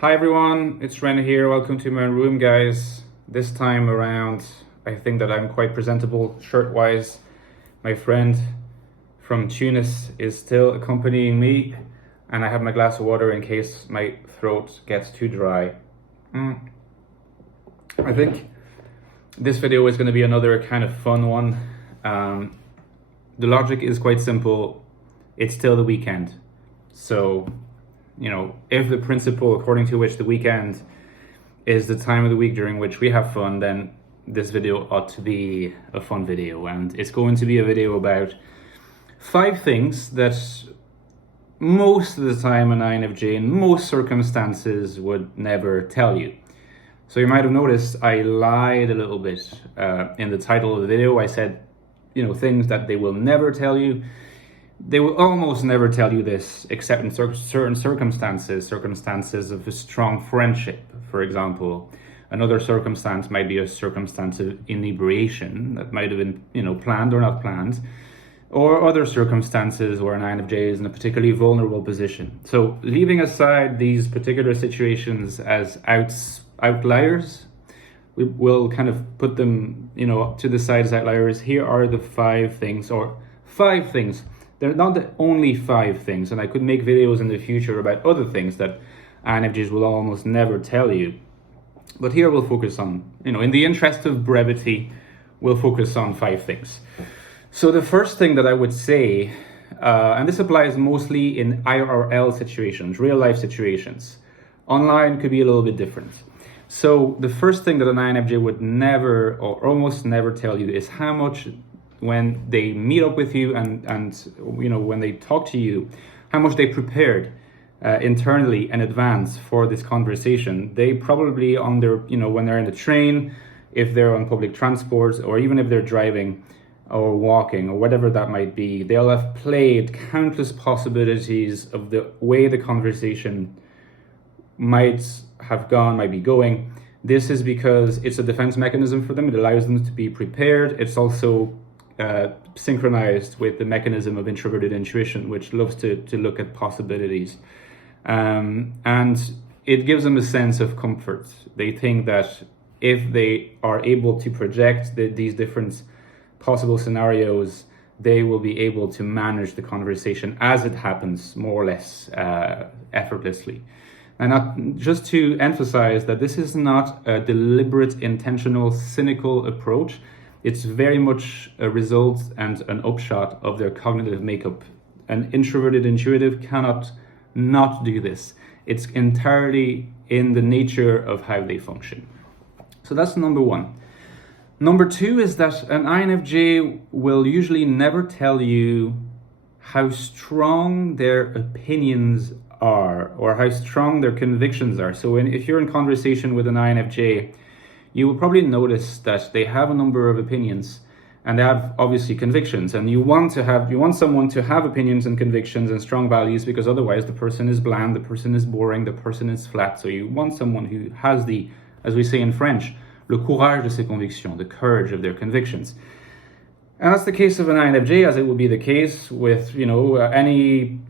Hi everyone, it's Ren here. Welcome to my room, guys. This time around, I think that I'm quite presentable shirt-wise. My friend from Tunis is still accompanying me, and I have my glass of water in case my throat gets too dry. I think this video is going to be another kind of fun one. The logic is quite simple. It's still the weekend. So, if the principle according to which the weekend is the time of the week during which we have fun, then this video ought to be a fun video. And it's going to be a video about 5 things that most of the time an INFJ in most circumstances would never tell you. So you might have noticed I lied a little bit in the title of the video. I said, things that they will never tell you. They will almost never tell you this, except in certain circumstances of a strong friendship, for example. Another circumstance might be a circumstance of inebriation that might have been, planned or not planned, or other circumstances where an INFJ is in a particularly vulnerable position. So leaving aside these particular situations as outliers, we will kind of put them, to the side as outliers. Here are the 5 things, or 5 things. They're not the only 5 things, and I could make videos in the future about other things that INFJs will almost never tell you. But here we'll focus on, in the interest of brevity, we'll focus on 5 things. So the first thing that I would say, and this applies mostly in IRL situations, real life situations. Online could be a little bit different. So the first thing that an INFJ would never or almost never tell you is how much, when they meet up with you and when they talk to you, how much they prepared internally in advance for this conversation. They probably when they're in the train, if they're on public transport, or even if they're driving or walking or whatever that might be, they'll have played countless possibilities of the way the conversation might be going. This is because it's a defense mechanism for them. It allows them to be prepared. It's also synchronized with the mechanism of introverted intuition, which loves to look at possibilities. And it gives them a sense of comfort. They think that if they are able to project these different possible scenarios, they will be able to manage the conversation as it happens, more or less effortlessly. And just to emphasize that this is not a deliberate, intentional, cynical approach. It's very much a result and an upshot of their cognitive makeup. An introverted intuitive cannot not do this. It's entirely in the nature of how they function. So that's number 1. Number 2 is that an INFJ will usually never tell you how strong their opinions are or how strong their convictions are. So if you're in conversation with an INFJ, you will probably notice that they have a number of opinions and they have obviously convictions, and you want someone to have opinions and convictions and strong values, because otherwise the person is bland, the person is boring, the person is flat. So you want someone who has the, as we say in French, le courage de ses convictions, the courage of their convictions. And that's the case of an INFJ, as it would be the case with any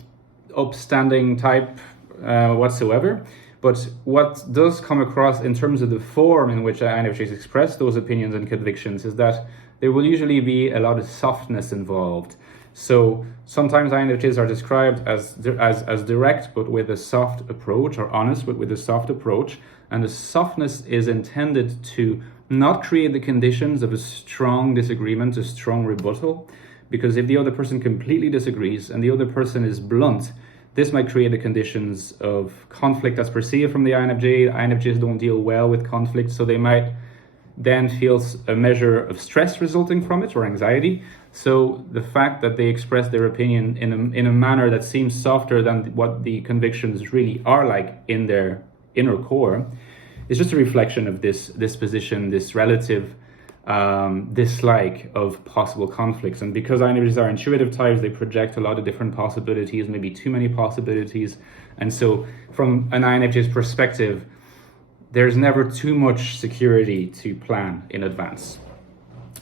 upstanding type whatsoever. But what does come across in terms of the form in which INFJs express those opinions and convictions is that there will usually be a lot of softness involved. So sometimes INFJs are described as direct, but with a soft approach, or honest, but with a soft approach. And the softness is intended to not create the conditions of a strong disagreement, a strong rebuttal, because if the other person completely disagrees and the other person is blunt, this might create the conditions of conflict as perceived from the INFJ. INFJs don't deal well with conflict, so they might then feel a measure of stress resulting from it, or anxiety. So the fact that they express their opinion in a manner that seems softer than what the convictions really are like in their inner core is just a reflection of this disposition, this relative dislike of possible conflicts. And because INFJs are intuitive types, they project a lot of different possibilities, maybe too many possibilities. And so from an INFJ's perspective, there's never too much security to plan in advance.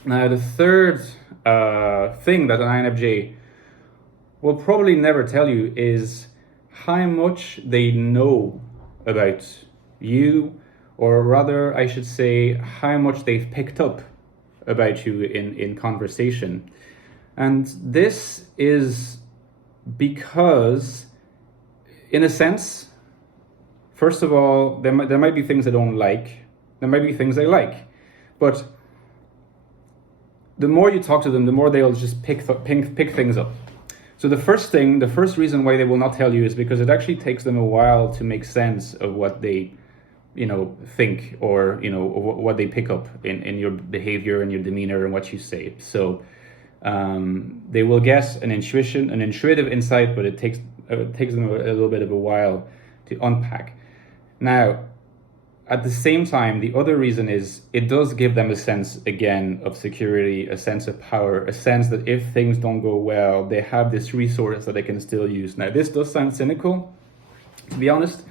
Now, the third thing that an INFJ will probably never tell you is how much they know about you, or rather, I should say, how much they've picked up about you in conversation. And this is because, in a sense, first of all, there might be things I don't like. There might be things I like. But the more you talk to them, the more they'll just pick things up. So the first reason why they will not tell you is because it actually takes them a while to make sense of what they, think, or, what they pick up in your behavior and your demeanor and what you say. So they will get an intuitive insight, but it takes them a little bit of a while to unpack. Now, at the same time, the other reason is it does give them a sense, again, of security, a sense of power, a sense that if things don't go well, they have this resource that they can still use. Now, this does sound cynical. To be honest,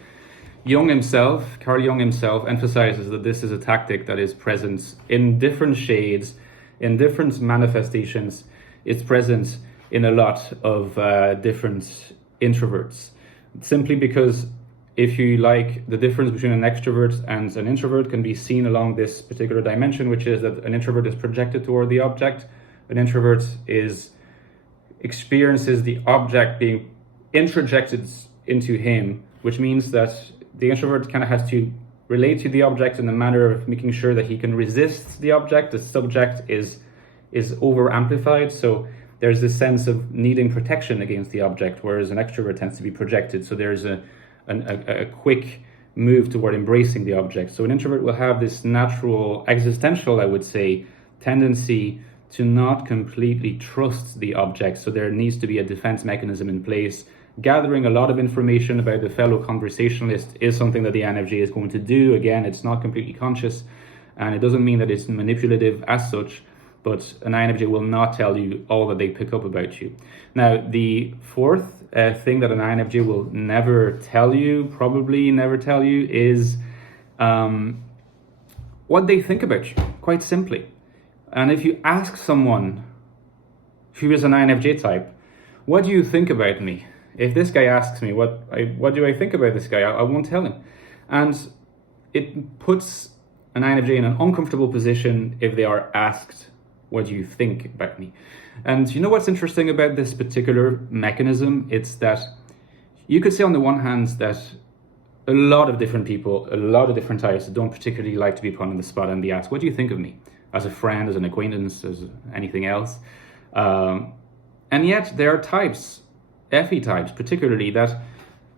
Carl Jung himself emphasizes that this is a tactic that is present in different shades, in different manifestations. It's present in a lot of different introverts, simply because if you like, the difference between an extrovert and an introvert can be seen along this particular dimension, which is that an introvert is projected toward the object. An introvert experiences the object being introjected into him, which means that the introvert kind of has to relate to the object in a manner of making sure that he can resist the object. The subject is over amplified, so there's this sense of needing protection against the object, whereas an extrovert tends to be projected. So there's a quick move toward embracing the object. So an introvert will have this natural, existential, I would say, tendency to not completely trust the object. So there needs to be a defense mechanism in place. Gathering a lot of information about the fellow conversationalist is something that the INFJ is going to do. Again, it's not completely conscious, and it doesn't mean that it's manipulative as such, but an INFJ will not tell you all that they pick up about you. Now, the fourth thing that an INFJ will probably never tell you, is what they think about you, quite simply. And if you ask someone who is an INFJ type, what do you think about me? If this guy asks me what do I think about this guy, I won't tell him. And it puts an INFJ in an uncomfortable position if they are asked, what do you think about me? And you know what's interesting about this particular mechanism? It's that you could say on the one hand that a lot of different people, a lot of different types don't particularly like to be put on the spot and be asked, what do you think of me? As a friend, as an acquaintance, as anything else. And yet there are types, FE types particularly, that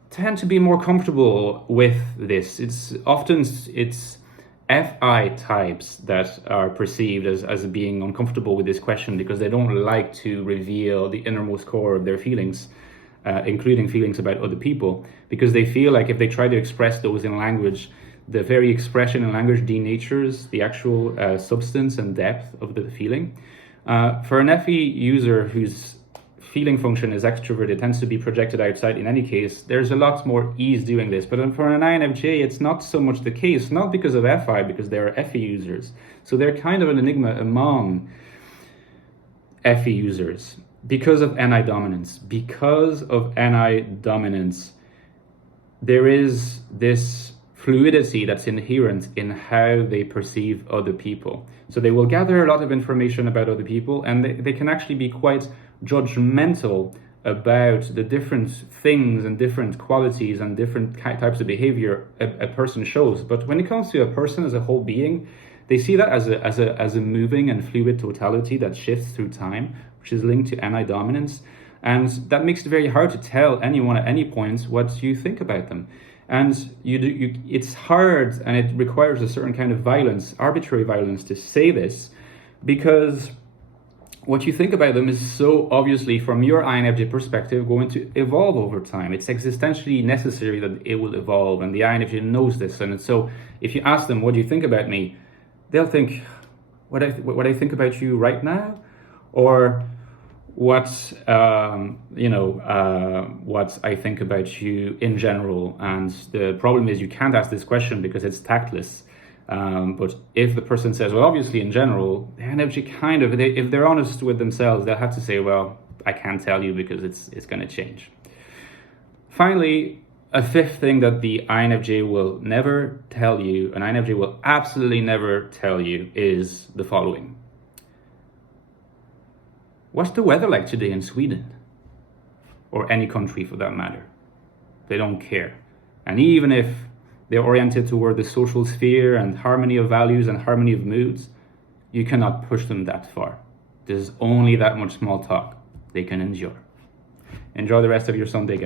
tend to be more comfortable with this. It's FI types that are perceived as being uncomfortable with this question because they don't like to reveal the innermost core of their feelings, including feelings about other people, because they feel like if they try to express those in language, the very expression in language denatures the actual substance and depth of the feeling. For an FE user whose feeling function is extrovert, it tends to be projected outside in any case. There's a lot more ease doing this. But for an INFJ, it's not so much the case, not because of FI, because they're FE users. So they're kind of an enigma among FE users because of NI dominance. Because of NI dominance, there is this fluidity that's inherent in how they perceive other people. So they will gather a lot of information about other people, and they can actually be quite judgmental about the different things and different qualities and different types of behavior a person shows. But when it comes to a person as a whole being, they see that as a moving and fluid totality that shifts through time, which is linked to NI dominance. And that makes it very hard to tell anyone at any point what you think about them. And it's hard, and it requires a certain kind of violence, arbitrary violence, to say this, because what you think about them is so obviously, from your INFJ perspective, going to evolve over time. It's existentially necessary that it will evolve, and the INFJ knows this. And so if you ask them, what do you think about me? They'll think, what I think about you right now? Or what I think about you in general. And the problem is you can't ask this question because it's tactless. But if the person says, well, obviously in general, the INFJ if they're honest with themselves, they'll have to say, well, I can't tell you because it's going to change. Finally, A fifth thing that the INFJ will never tell you, an INFJ will absolutely never tell you, is the following. What's the weather like today in Sweden? Or any country for that matter. They don't care. And even if they're oriented toward the social sphere and harmony of values and harmony of moods, you cannot push them that far. There's only that much small talk they can endure. Enjoy the rest of your Sunday, guys.